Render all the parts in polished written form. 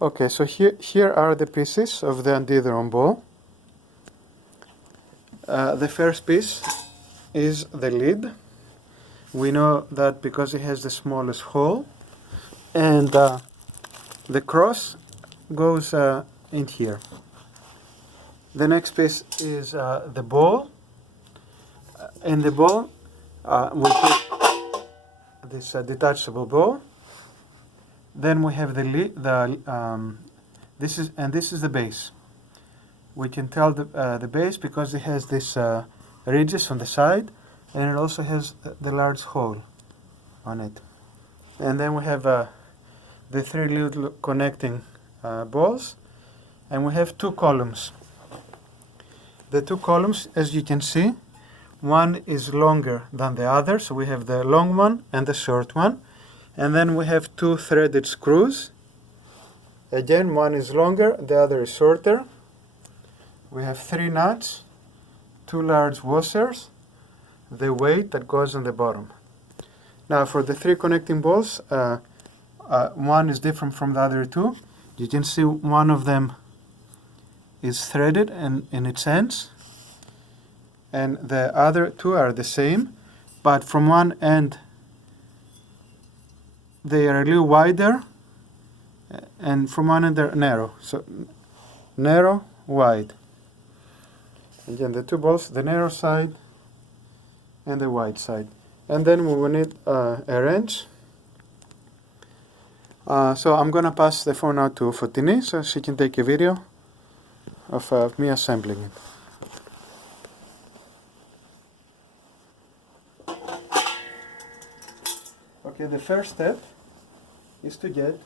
Okay, so here are the pieces of the Antidoron Bowl. The first piece is the lid. We know that because it has the smallest hole, and the cross goes in here. The next piece is the ball. In the ball, we put this detachable ball. Then we have this is the base. We can tell the base because it has this ridges on the side, and it also has the large hole on it. And then we have the three little connecting balls, and we have two columns. The two columns, as you can see, one is longer than the other, so we have the long one and the short one. And then we have two threaded screws. Again, one is longer, the other is shorter. We have three nuts, two large washers, the weight that goes on the bottom. Now for the three connecting balls, one is different from the other two. You can see one of them is threaded in its ends, and the other two are the same, but from one end they are a little wider, and from one end they're narrow. So narrow, wide. Again, the two balls, the narrow side and the wide side. And then we will need a wrench. So I'm going to pass the phone out to Fotini so she can take a video of me assembling it. Okay, the first step is to get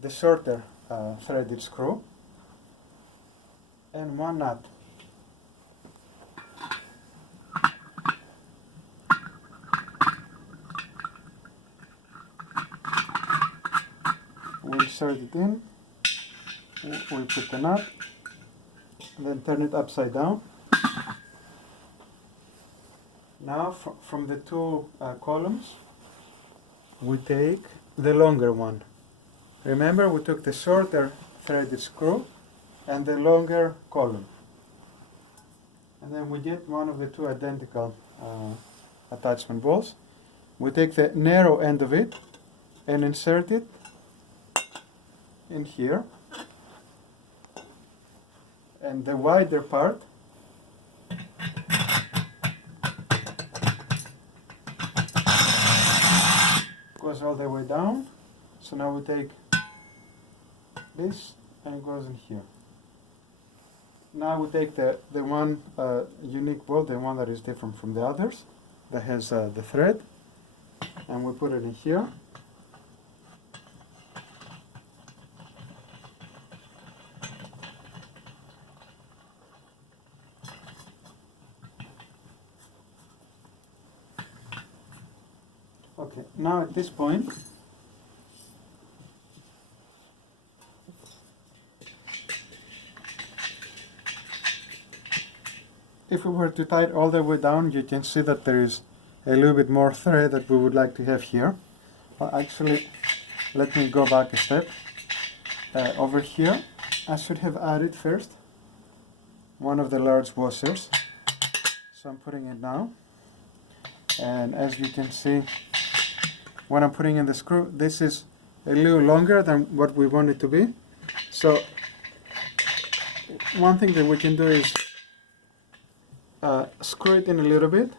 the shorter threaded screw and one nut. We insert it in, we put the nut, and then turn it upside down. Now from the two columns, we take the longer one. Remember, we took the shorter threaded screw and the longer column. And then we get one of the two identical attachment balls. We take the narrow end of it and insert it in here. And the wider part goes all the way down. So now we take this and it goes in here. Now we take the one unique ball, the one that is different from the others, that has the thread, and we put it in here. Okay, now at this point, if we were to tie it all the way down, you can see that there is a little bit more thread that we would like to have here. Well, actually, let me go back a step. Over here, I should have added first one of the large washers. So I'm putting it now. And as you can see, when I'm putting in the screw, this is a little longer than what we want it to be. So one thing that we can do is screw it in a little bit.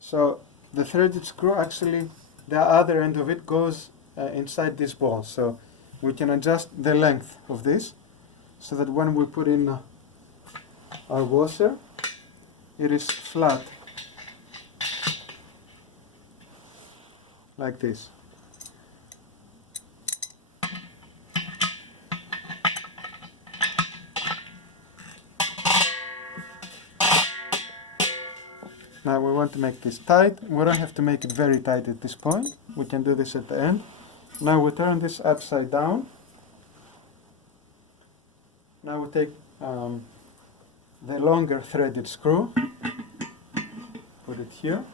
So the threaded screw, actually the other end of it goes inside this ball. So we can adjust the length of this so that when we put in our washer, it is flat like this. Now we want to make this tight. We don't have to make it very tight at this point. We can do this at the end. Now we turn this upside down. Now we take the longer threaded screw, put it here,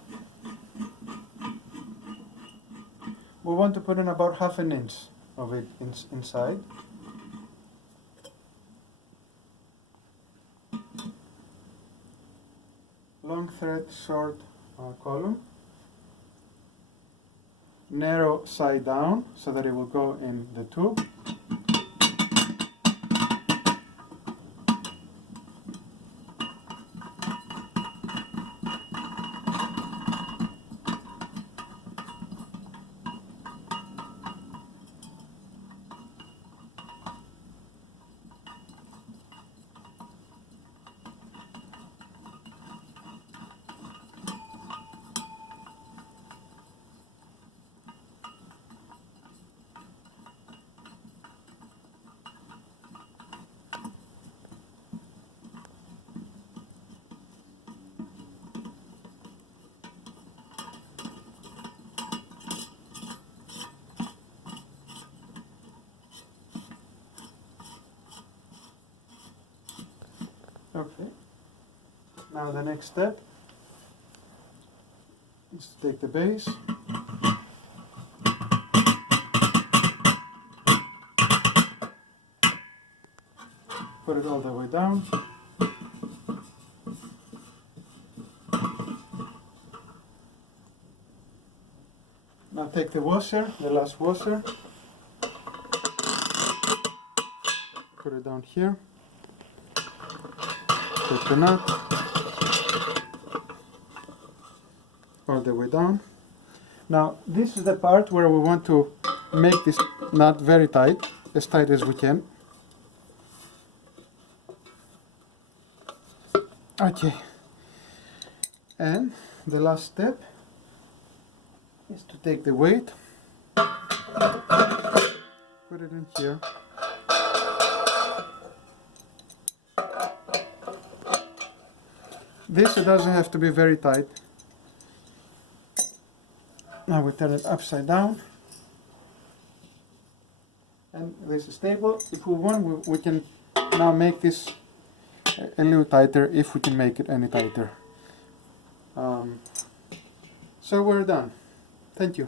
we want to put in about 1/2 inch of it inside. Long thread, short column. Narrow side down so that it will go in the tube. Okay. Now the next step is to take the base, put it all the way down. Now take the washer, the last washer, put it down here. Put the nut all the way down. Now this is the part where we want to make this nut very tight, as tight as we can. Okay, and the last step is to take the weight, put it in here. This doesn't have to be very tight. Now we turn it upside down. And this is stable. If we want, we can now make this a little tighter, if we can make it any tighter. So we're done. Thank you.